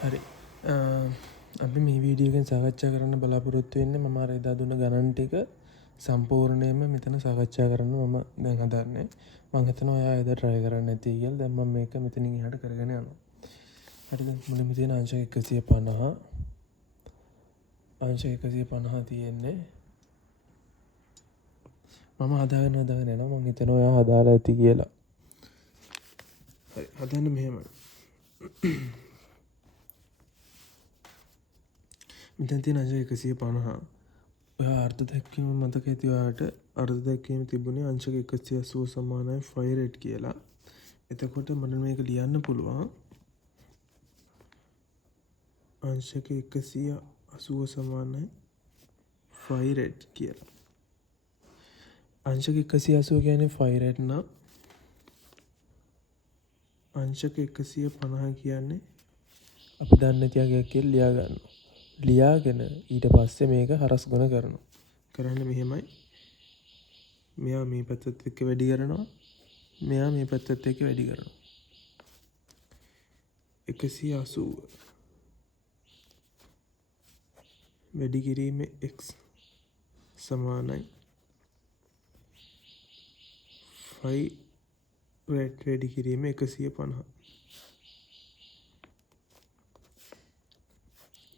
හරි අපි මේ වීඩියෝගෙන් සාකච්ඡා කරන්න බලාපොරොත්තු වෙන්නේ මම අර එදා දුන්න ගණන් ටික සම්පූර්ණයෙන්ම මෙතන සාකච්ඡා කරන්න මම දැන් හදන්නේ. මම හිතනවා ඔයා එදා try කරන්න ඇති කියලා. දැන් මම මේක මෙතනින් එහාට කරගෙන යනවා. හරිද? මුලින්ම තියෙන අංශක 150 අංශක 150 තියෙන්නේ මම හදාගෙන යනවා. මම හිතනවා ඔයා හදාලා ඇති කියලා. හරි හදන්න මෙහෙමයි. මෙතන තියෙන අංශක 150 ඔයා අර්ථ දැක්වීම මතක ඇති ඔයාට අර්ථ දැක්වීම තිබුණේ අංශක 180 සමානයි 5 රෙඩ් කියලා. එතකොට මට මේක ලියන්න පුළුවන් අංශක 180 සමානයි 5 රෙඩ් කියලා. අංශක 180 කියන්නේ 5 රෙඩ් නම් අංශක 150 කියන්නේ අපි දන්න තියාගයක් කියලා ලියා ගන්නවා. ලියාගෙන ඊට පස්සේ මේක හරස් ගුණ කරනවා. කරන්න මෙහෙමයි. මෙයා මේ පැත්තත් එක්ක වැඩි කරනවා. මෙයා මේ පැත්තත් එක්ක වැඩි කරනවා. 180 වැඩි කිරීමේ x සමානයි 5 වැඩි කිරීමේ 150.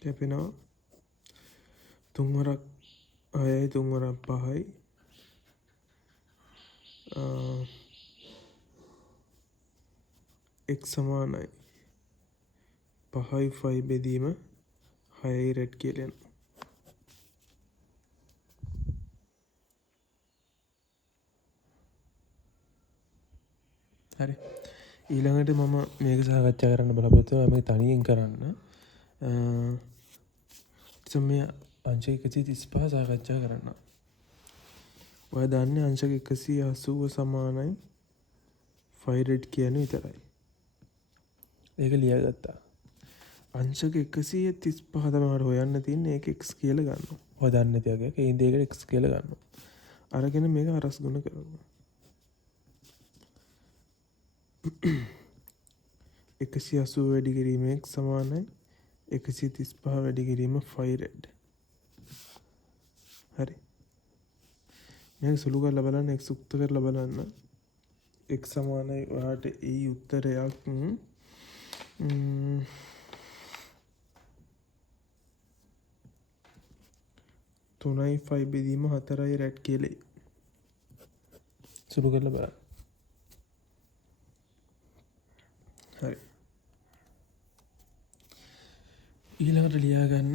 කැපෙනවා 3 වරක් 6යි 3 වරක් 5යි x සමානයි 5යි 5 බෙදීම 6යි රෙඩ් කියලා යනවා. හරි ඊළඟට මම මේක සාකච්ඡා කරන්න බලාපොරොත්තු වෙනවා. මේක තනියෙන් කරන්න. මේ අංශක 135 සාකච්ඡා කරන්න. ඔය දන්නේ අංශක 180 සමානයි 5 රෙඩ් කියන්නේ විතරයි. ඒක ලියාගත්තා. අංශක 135 තමයි හොයන්න තියෙන්නේ. ඒක x කියලා ගන්නවා. ඔය දන්නේ නැති අගයක් ඒ දෙයකට x කියලා ගන්නවා. අරගෙන මේක හරස් ගුණ කරනවා. 180 වැඩි කිරීම x සමානයි 135 වැඩි කිරීම 5 රෙඩ්. හරි. මේක සුළු කරලා බලන්න x උක්ත කරලා බලන්න. x සමානයි ඔයාට e උත්තරයක් 3යි 5 බෙදීම 4යි රෙඩ් කියලා. සුළු කරලා බලන්න. හරි. ඊළඟට ලියා ගන්න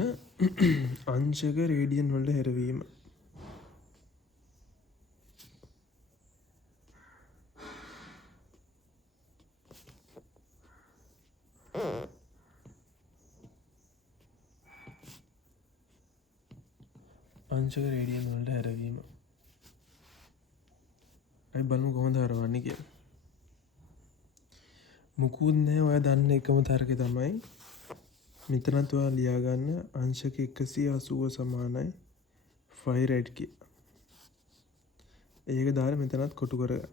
අංශක රේඩියන් වලට හැරවීම. අංශක රේඩියන් වලට හැරවීම. අපි බලමු කොහොමද හරවන්නේ කියලා. මුකුත් නැහැ. ඔයා දන්න එකම තර්කය තමයි මෙතනත් ඔයා ලියා ගන්න අංශක 180 සමානයි 5 රෙඩ් කියලා. ඒක දාලා මෙතනත් කොටු කරගන්න.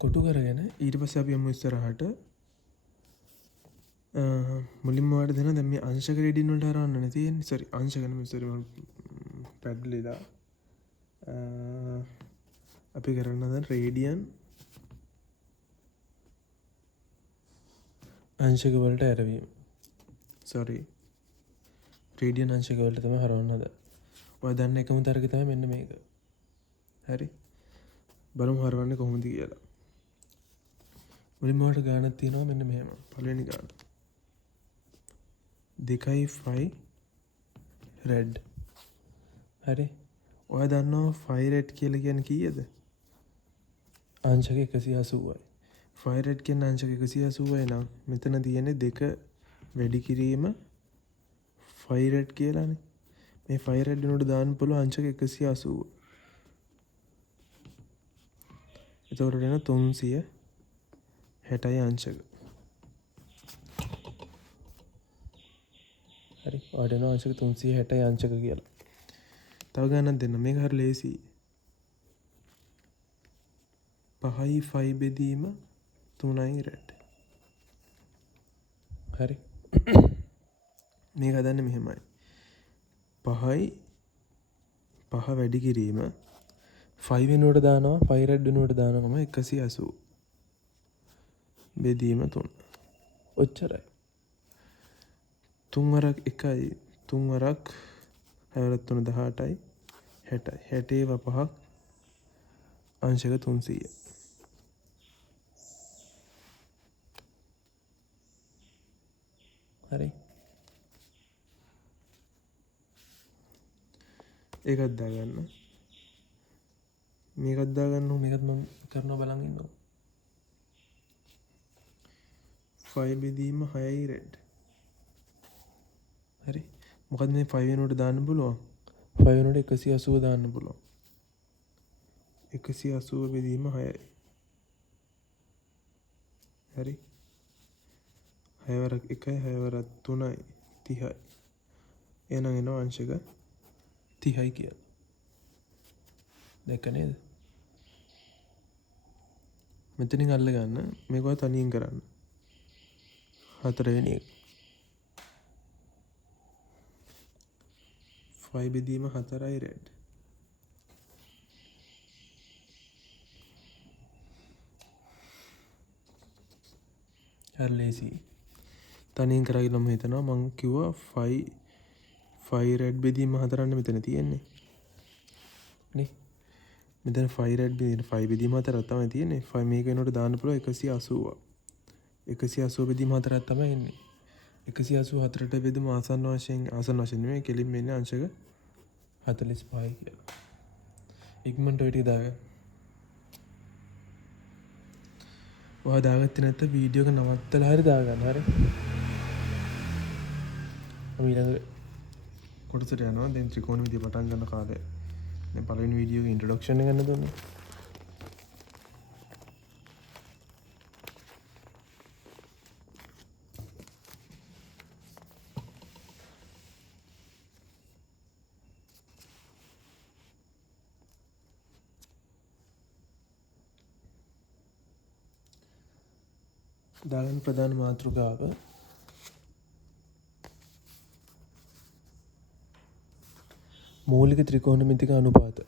කොටු කරගෙන ඊට පස්සේ අපි යමු ඉස්සරහට. මුලින්ම ඔයාලට දෙනවා දැන් මේ අංශක රේඩියන් වලට හරවන්න තියෙන්නේ. සෝරි අංශක නෙමෙයි සෝරි මම පැඩ්ලිලා. අපි කරන්න දැන් රේඩියන් අංශක වලට හැරවීම. සෝරි රේඩියන් අංශක වලට තමයි හරවන්න හදන්නේ. ඔයා දන්න එකම තර්කය තමයි මෙන්න මේක. හරි. බලමු හරවන්නේ කොහොමද කියලා. මුලින්ම ඔයාලට ගානක් තියෙනවා මෙන්න මෙහෙම. පළවෙනි ගාන 2යි 5 රෙඩ්. හරි. ඔයා දන්නවා 5 රෙඩ් කියලා කියන්නේ කීයද? අංශක 180යි. 5 රෙඩ් කියන්නේ අංශක 180යි නම් මෙතන තියෙන්නේ 2 වැඩි කිරීම 5 රෙඩ් කියලානේ. මේ 5 රෙඩ් වෙනුවට දාන්න පුළුවන් අංශක 180. එතකොට එන 360යි අංශක. හරි. ඔයාලට එනවා අංශක 360යි අංශක කියලා. තව ගණනක් දෙන්න. මේක හරිය ලේසියි. 5යි 5 බෙදීම 3යි රෙඩ්. හරි. මේක හදන්නේ මෙහෙමයි. 5යි 5 වැඩි කිරීම 5 වෙනුවට දානවා 5 රෙඩ් වෙනුවට දානකම 180 බෙදීම 3. ඔච්චරයි. 3 වරක් 1යි 3 වරක් 6 වරක් 3 18යි 60යි 60 5ක් අංශක 300. හරි. ඒකත් දාගන්න. මේකත් දාගන්න. මේකත් මම කරනවා බලන් ඉන්නවා. 5 බෙදීම 6යි රෙඩ්. හරි. මොකද මේ 5 වෙනුවට දාන්න පුළුවන්. 5 වෙනුවට 180 දාන්න පුළුවන්. 180 බෙදීම 6යි. හරි. 6 වරක් 1යි 6 වරක් 3යි 30යි. එහෙනම් එනවා අංශක 30යි කියලා. දැක්ක නේද? මෙතනින් අල්ල ගන්න. මේකවත් තනියෙන් කරන්න. 4 වෙනි එක. 5 බෙදීම 4යි රෙඩ්. හරි ලේසි. තනියෙන් කරා කියලා මම හිතනවා. මං කිව්වා 5 රෙඩ් බෙදීම 4න්න මෙතන තියෙන්නේ. නේ? මෙතන 5 රෙඩ් බෙදීම 5 බෙදීම 4ක් තමයි තියෙන්නේ. 5 මේක වෙනකොට දාන්න පුළුවන් 180ක්. 180 බෙදීම 4ක් තමයි එන්නේ. 184ට බෙදමු ආසන්න වශයෙන් නෙමෙයි කෙලින්ම එන්නේ අංශක 45යි කියලා. ඉක්මනට ඔය ටික දාගන්න. ඔයා දාගත්තේ නැත්නම් වීඩියෝ එක නවත්තලා හරි දාගන්න. හරි. අපි ඊළඟ කොටසට යනවා. දැන් ත්‍රිකෝණමිතිය පටන් ගන්න කාලේ. දැන් පළවෙනි වීඩියෝ එකේ ඉන්ට්‍රොඩක්ෂන් එක ගන්න දුන්නේ. දාගන්න ප්‍රධාන මාතෘකාව මූලික ත්‍රිකෝණමිතික අනුපාත.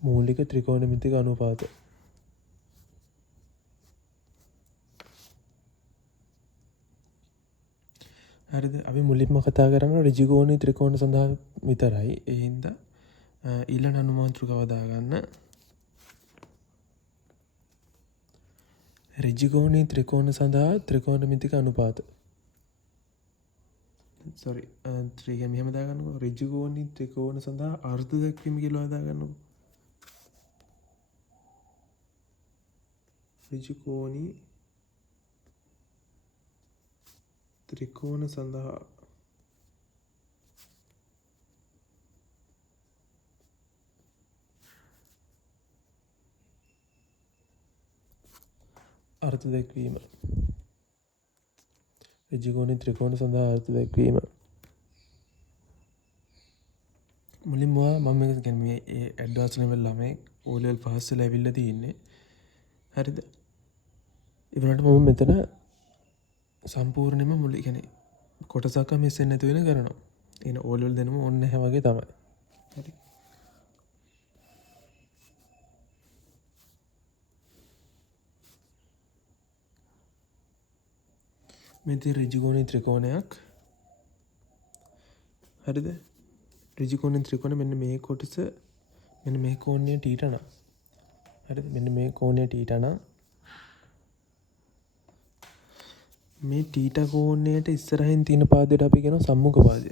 මූලික ත්‍රිකෝණමිතික අනුපාත. හරිද? අපි මුලින්ම කතා කරන්නේ ඍජුකෝණී ත්‍රිකෝණ සඳහා විතරයි. ඒ හින්දා ඊළඟ අනුමාත්‍රිකව දාගන්න. ඍජුකෝණී ත්‍රිකෝණ සඳහා ත්‍රිකෝණමිතික අනුපාත. sorry ත්‍රිකෝණ මෙහෙම දාගන්නකෝ. ඍජුකෝණී ත්‍රිකෝණ සඳහා අර්ථ දැක්වීම කියලා දාගන්නකෝ. ඍජුකෝණී ත්‍රිකෝණ සඳහා අර්ථ දැක්වීම. ඍජුකෝණී ත්‍රිකෝණ සඳහා අර්ථ දැක්වීම. මුලින්ම මම කියන්නේ මේ ඇඩ්වාන්ස් ලෙවල් ළමයි O level පාස් වෙලා ඇවිල්ලා තියෙන්නේ. හරිද? ඒ වුණාට මම මෙතන සම්පූර්ණයෙන්ම මුල කියන්නේ කොටසක් මිස් වෙන්නේ නැති වෙන කරනවා. එන O level දෙනම ඕනේ නැහැ වගේ තමයි. හරි. මෙතන ඍජුකෝණී ත්‍රිකෝණයක්. හරිද? ඍජුකෝණී ත්‍රිකෝණ මෙන්න මේ කොටස මෙන්න මේ කෝණය θීටා නම්. හරිද? මෙන්න මේ කෝණය θීටා නම් මේ θීටා කෝණයට ඉස්සරහින් තියෙන පාදයට අපි කියනවා සම්මුඛ පාදය.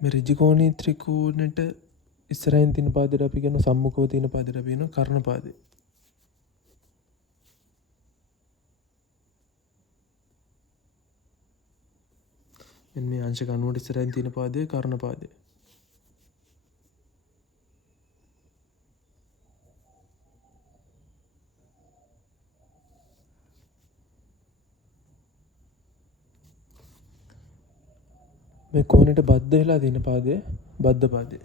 මේ ඍජුකෝණී ත්‍රිකෝණයට ඉස්සරහින් තියෙන පාදයට අපි කියනවා සම්මුඛව තියෙන පාදයට අපි කියනවා කර්ණ පාදය. මෙන්න මේ අංශක 90ට ඉස්සරහින් තියෙන පාදය කර්ණ පාදය. මේ කෝණයට බද්ධ වෙලා තියෙන පාදය බද්ධ පාදය.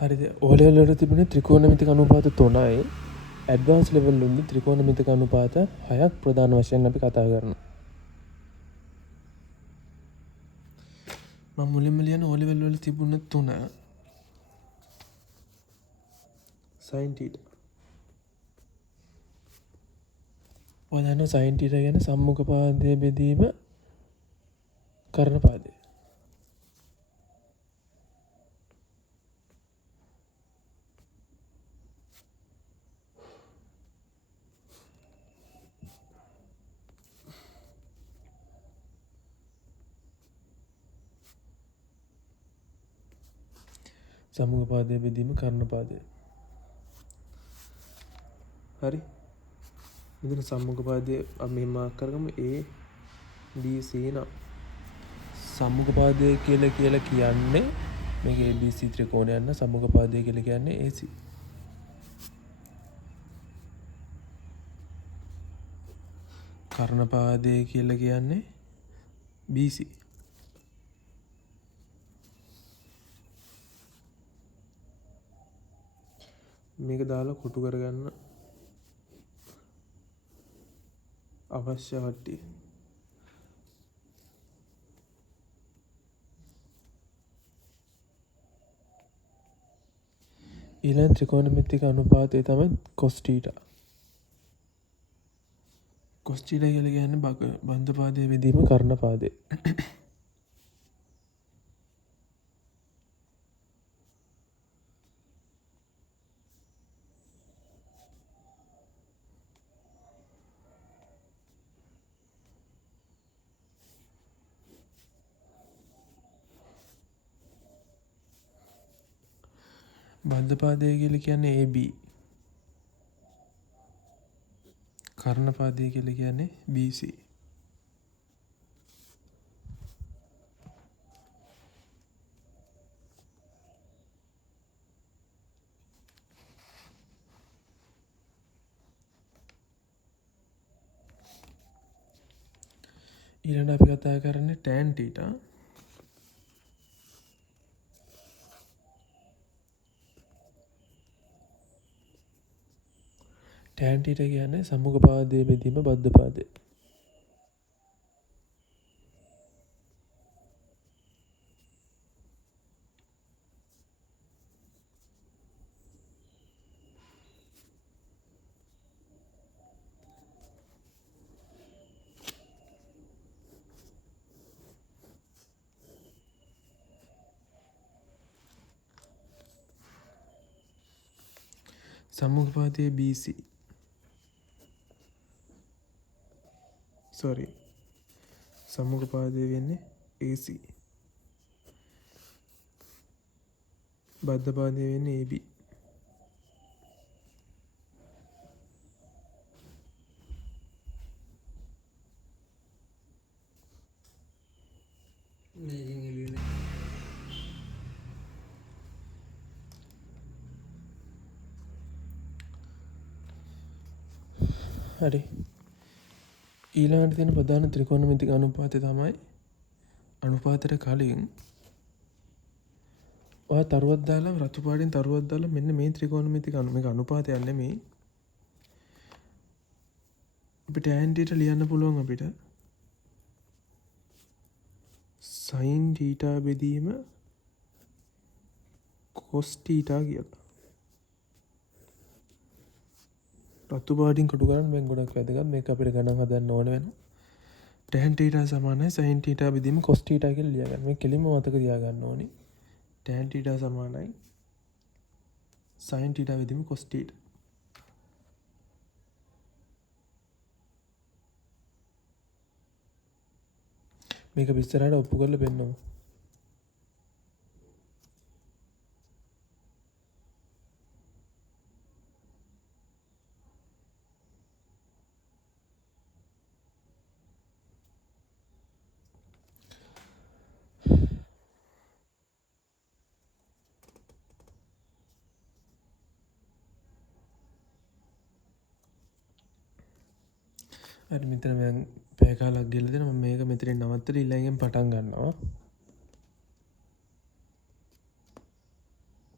හරිද? O level වල තිබුණේ ත්‍රිකෝණමිතික අනුපාත 3යි. ඇඩ්වාන්ස් ලෙවල් වලදී ත්‍රිකෝණමිතික අනුපාත 6ක් ප්‍රධාන වශයෙන් අපි කතා කරනවා. මම මුලින්ම ලියන O level වල තිබුණ 3 sin theta. ඔයාලන sin theta කියන්නේ සම්මුඛ පාදයේ බෙදීම කර්ණ පාදය. සම්මුඛ පාදයේ බෙදීම කර්ණ පාදය. හරි. මෙතන සම්මුඛ පාදයේ අපි මෙහෙම මාක් කරගමු A B C නම්. සම්මුඛ පාදය කියලා කියන්නේ මේක ABC ත්‍රිකෝණයක් නම් සම්මුඛ පාදය කියලා කියන්නේ AC. කර්ණ පාදය කියලා කියන්නේ BC. මේක දාලා කොටු කරගන්න අවශ්‍ය කට්ටිය. ඊළඟ ත්‍රිකෝණමිතික අනුපාතය තමයි cos theta. cos theta කියලා කියන්නේ බද්ධ පාදයේ බෙදීම කර්ණ පාදය. බද්ධ පාදය කියලා කියන්නේ AB. කර්ණ පාදය කියලා කියන්නේ BC. ඊළඟ අපි කතා කරන්නේ tan theta. tan theta කියන්නේ සම්මුඛ පාදයේ බෙදීම බද්ධ පාදය. සම්මුඛ පාදයේ BC. සම්මුඛ පාදයේ වෙන්නේ AC. බද්ධ පාදයේ වෙන්නේ AB. හරි. ඊළඟට තියෙන ප්‍රධාන ත්‍රිකෝණමිතික අනුපාතය තමයි අනුපාතයට කලින් ඔයා තරුවක් දාලා රතු පාටින් තරුවක් දාලා මෙන්න මේ ත්‍රිකෝණමිතික මේක අනුපාතයක් නෙමෙයි. අපිට tan theta ලියන්න පුළුවන් අපිට sin theta බෙදීම cos theta කියලා. රතු පාටින් කොටු කරන්න මේක ගොඩක් වැදගත්. මේක අපිට ගණන් හදන්න ඕන වෙනවා. tan theta සමානයි sin theta බෙදීම cos theta කියලා ලියා ගන්න. මේක කෙලින්ම මතක තියාගන්න ඕනේ. tan theta සමානයි sin theta බෙදීම cos theta. මේක විස්තරයට ඔප්පු කරලා පෙන්නමු. හරි මෙතන මම පැය කාලක් ගෙලලා දෙනවා. මම මේක මෙතනින් නවත්තලා ඊළඟෙන් පටන් ගන්නවා.